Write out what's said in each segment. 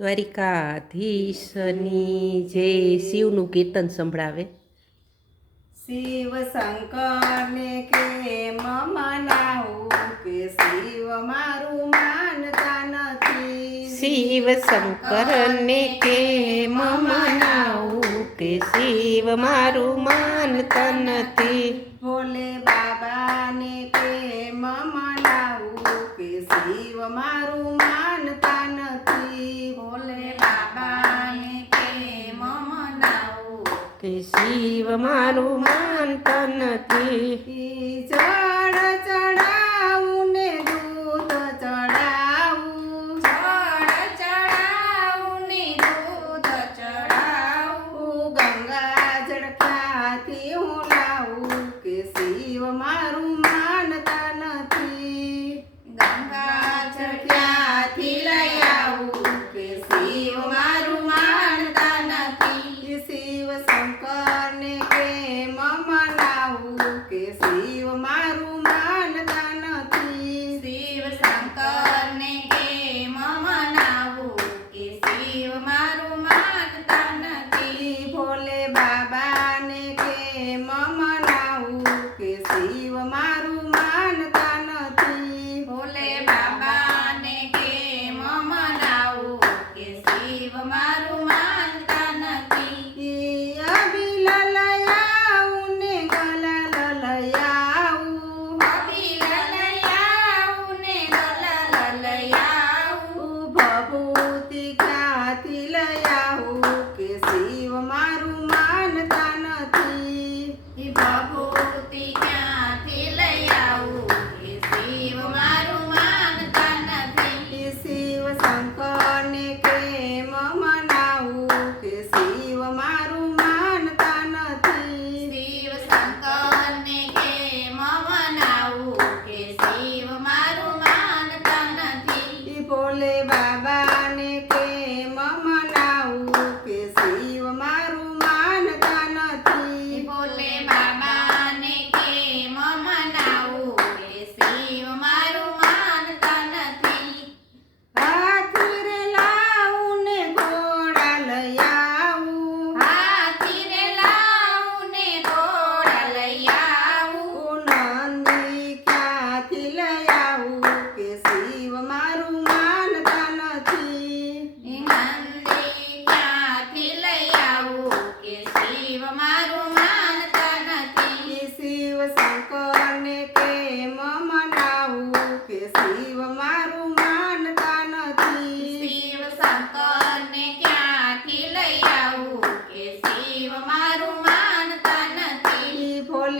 દ્વારિકાધીશની જે શિવનું કીર્તન સંભળાવે. શિવ શંકરને કે મનાવું કે શિવ મારું માનતા નથી. શિવ શંકરને કે મનાવું કે શિવ મારું માનતા નથી. ભોલે બાબાને કે મનાવું કે શિવ મારું શિવ મારું માનતા નથી તને કેમ મનાવું કે શિવ મારું માનતા નથી? શિવ શંકરને કેમ મનાવું કે શિવ મારું માનતા નથી? ભોલે બાબાને કેમ મનાવું કે શિવ મારું માનતા નથી? ભોલે બાબાને કેમ મનાવું કે શિવ મારું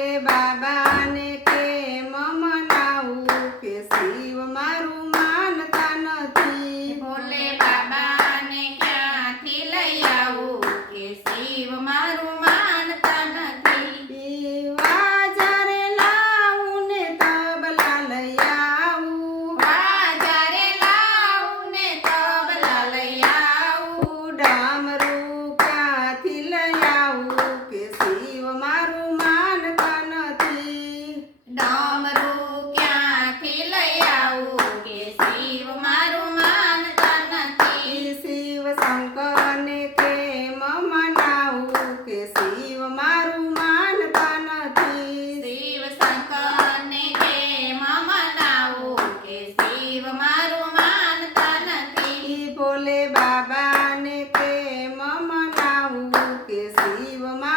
ભોલે બાબાને જીવવામાં